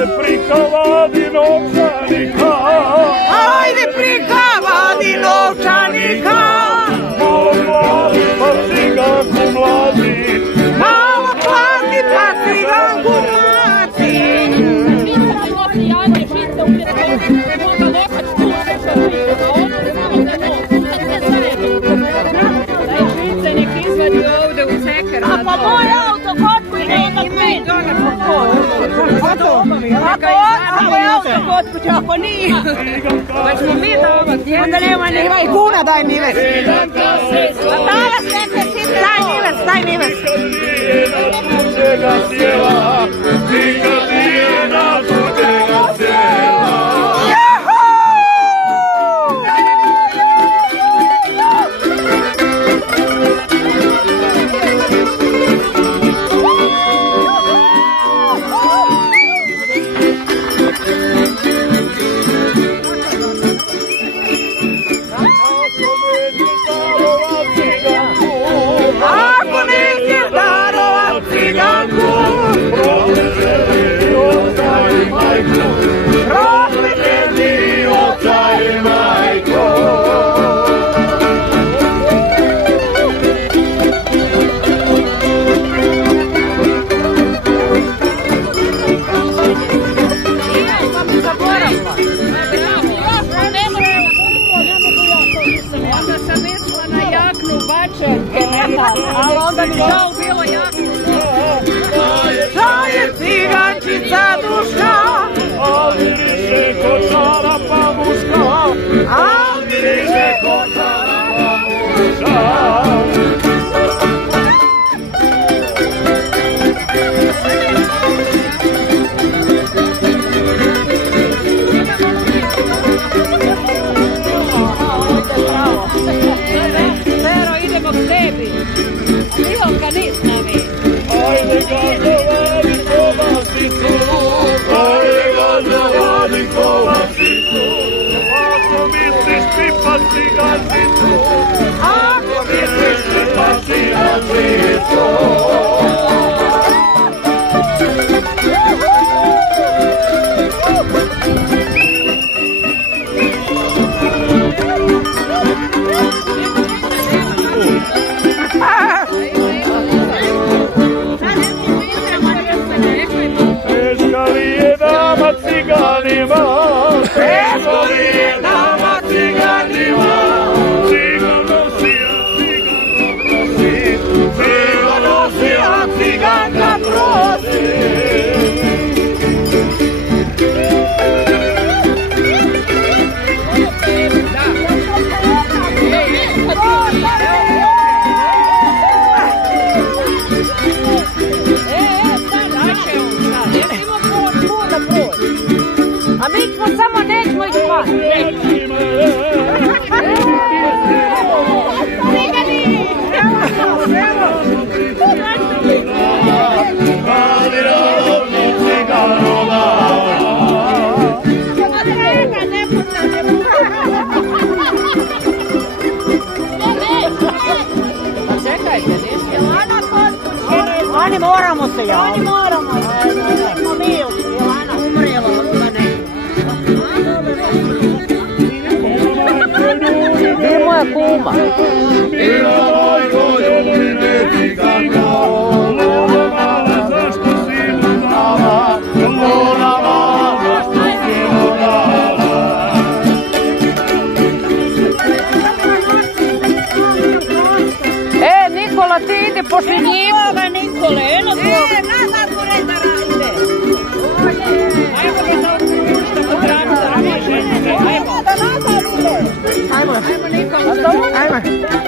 Ajde prika vadi novčanika, ajde prika vadi novčanika, malo plati pa ciganku mladi, malo plati pa ciganku mladi. A pa moj auto kotku i nema pet. Ako je auto kotku će, ako nije. Pa ćemo mi da Onda nema niva i kuna, daj nivec. A dala sve te sitne. Daj nivec, daj nivec. ali onda mi žao bilo jako. Šta je cigančica duša, a miriše ko čarapa muška, a miriše ko čarapa muška. Ajde gazovali kovasicu, ajde gazovali kovasicu, ako misliš pipat cigančicu, ako misliš pipat cigančicu. Ciganima, teško li je nama ciganima, cigan nosija, ciganka prosi. A mi smo samo nećemo ići van. Cigani! Čekajte, nisi. Ani moramo se javiti. Ani moramo. Smo mi, Jelana umrela. Gdje je moja kuma? Nikola, ti idi pošli njih. Eno Nikole, eno Nikole. Nazad u reda radite. Ajmo mi da što kod rada da radi ženske. Ajmo. Ajmo. Ajmo Nikola. Ajmo.